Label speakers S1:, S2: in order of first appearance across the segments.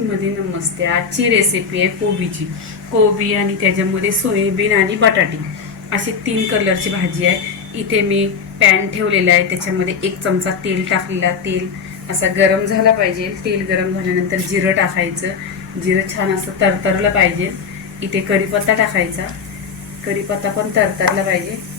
S1: मध्ये नमस्ते. आजची रेसिपी आहे कोबीची. कोबी आणि त्याच्यामध्ये सोयाबीन आणि बटाटी. अशी तीन कलरची भाजी आहे. इथे मी पॅन ठेवलेला आहे. त्याच्यामध्ये एक चमचा तेल टाकलेला तेल. असा गरम झाला पाहिजे. तेल गरम झाल्यानंतर जिरं टाकायचं. जिरं छान असं तरतरलं पाहिजे. इथे कढीपत्ता टाकायचा. कढीपत्ता पण तरतरला पाहिजे.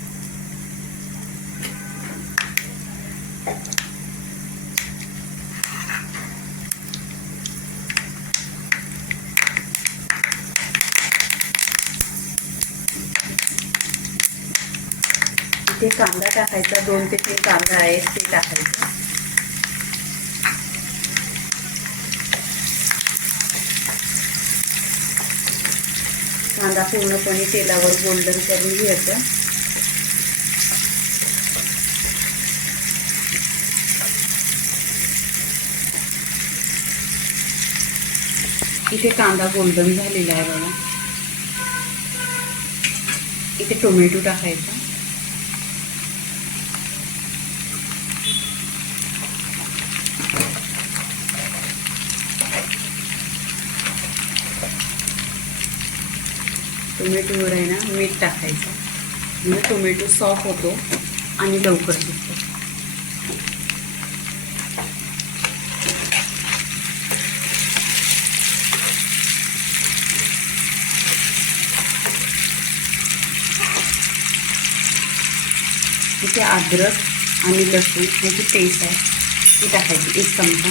S1: इथे कांदा टाकायचा दोन ते तीन कांदा आहेत ते टाकायचं. कांदा पूर्णपणे तेलावर गोल्डन करून घ्यायचं. इथे कांदा गोल्डन झालेला आहे बघा. इथे टोमॅटो टाकायचा. टोमॅटोवर आहे ना मीठ टाकायचं. म्हणजे टोमॅटो सॉफ्ट होतो आणि लवकर शिजतो इथे अद्रक आणि लसूण याची पेस्ट आहे. ती टाकायची एक चमचा.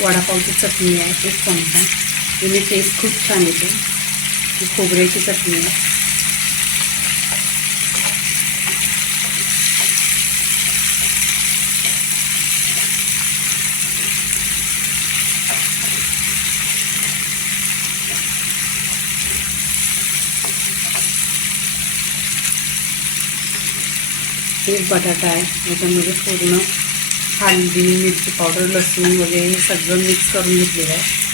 S1: वडापावची चटणी आहे एक चमचा. तिने टेस्ट खूप छान येते. ही खोबऱ्याची चटणी आहे. एक बटाटा आहे. याच्यामध्ये पूर्ण हळदी मिरची पावडर लसूण वगैरे हे सगळं मिक्स करून घेतलेलं आहे.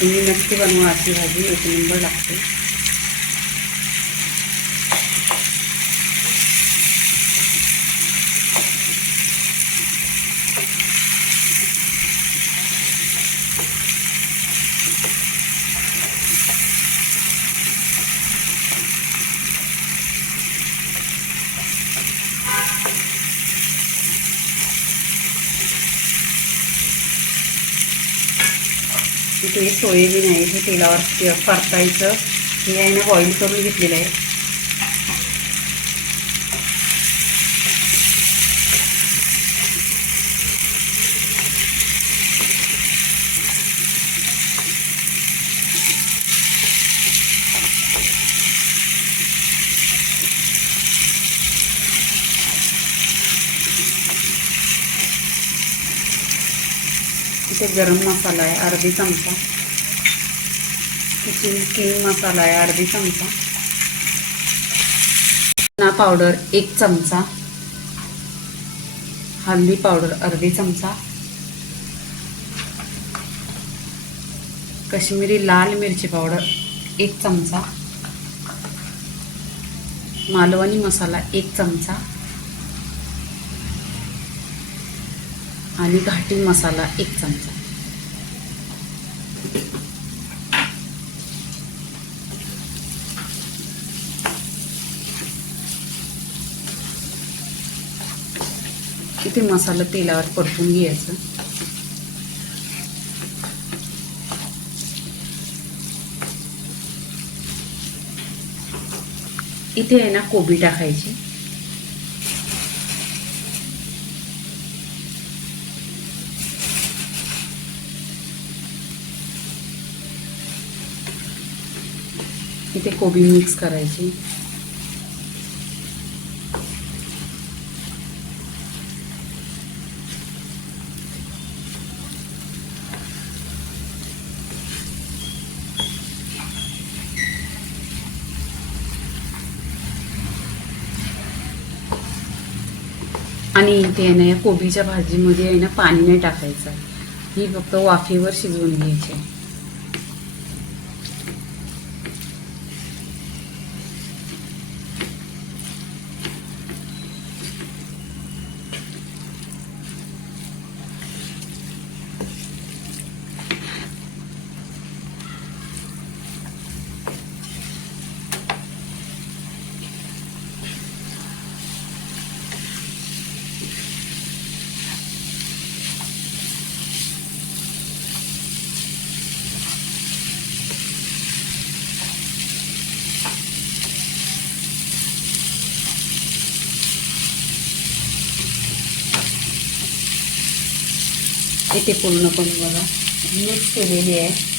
S1: तुम्ही नक्की बनवा अशी भाजी एक नंबर लागते. इथे सोयाबीन आहे हे तेलावरती परतायचं. हे आहे ना बॉईल करून घेतलेलं आहे. इथे गरम मसाला आहे अर्धी चमचा. किचन किंग मसाला आहे अर्धी चमचा. चना पावडर एक चमचा. हल्दी पावडर अर्धी चमचा. कश्मीरी लाल मिरची पावडर एक चमचा. मालवणी मसाला एक चमचा. आणि घाटी मसाला एक चमचा. इथे मसाला तेलावर परतून घ्यायचं? इथे आहे ना कोबी टाकायची. इथे कोबी मिक्स करायची. आणि इथे आहे ना या कोबीच्या भाजीमध्ये आहे ना पाणी नाही टाकायचं. ही फक्त वाफीवर शिजवून घ्यायची इथे पूर्णपणे बघा. मिक्स केलेली आहे.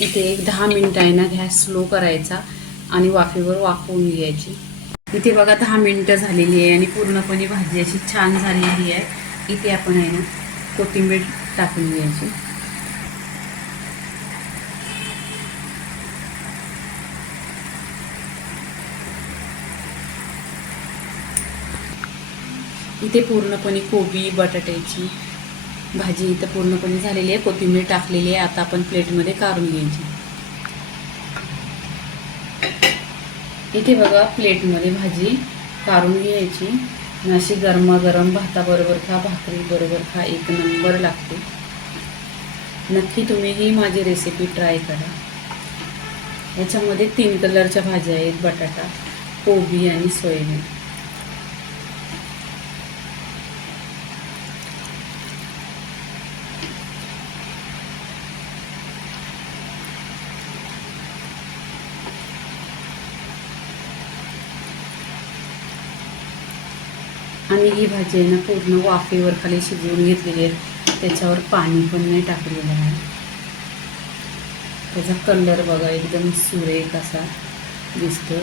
S1: इथे एक दहा मिनटं आहे ना गॅस स्लो करायचा आणि वाफेवर वाफवून घ्यायची. इथे बघा दहा मिनटं झालेली आहे आणि पूर्णपणे भाजी अशी छान झालेली आहे. इथे आपण आहे ना कोथिंबीर टाकून घ्यायची. इथे पूर्णपणे कोबी बटाट्याची भाजी इथं पूर्णपणे झालेली आहे. कोथिंबीर टाकलेली आहे. आता आपण प्लेटमध्ये काढून घ्यायची. इथे बघा प्लेटमध्ये भाजी काढून घ्यायची. अशी गरमागरम भाताबरोबर खा भाकरी बरोबर खा. एक नंबर लागते. नक्की तुम्ही ही माझी रेसिपी ट्राय करा. याच्यामध्ये तीन कलरच्या भाज्या आहेत. बटाटा कोबी आणि सोयाबीन. आणि ही भाजी आहे ना पूर्ण वाफेवर खाली शिजवून घेतलेली आहे. त्याच्यावर पाणी पण नाही टाकलेलं आहे. त्याचा कलर बघा एकदम सुरेख असा दिसतो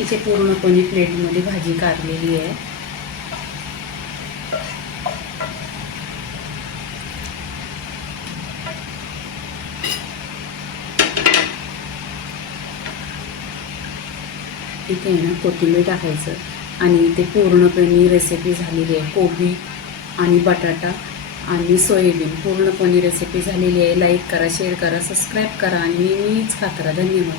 S1: इथे पूर्णपणे प्लेटमध्ये भाजी काढलेली आहे. इथे आहे ना कोथिंबीर टाकायचं आणि इथे पूर्णपणे रेसिपी झालेली आहे. कोबी आणि बटाटा आणि सोयाबीन. पूर्णपणे रेसिपी झालेली आहे. लाईक करा शेअर करा सबस्क्राईब करा आणि मीच खा करा धन्यवाद.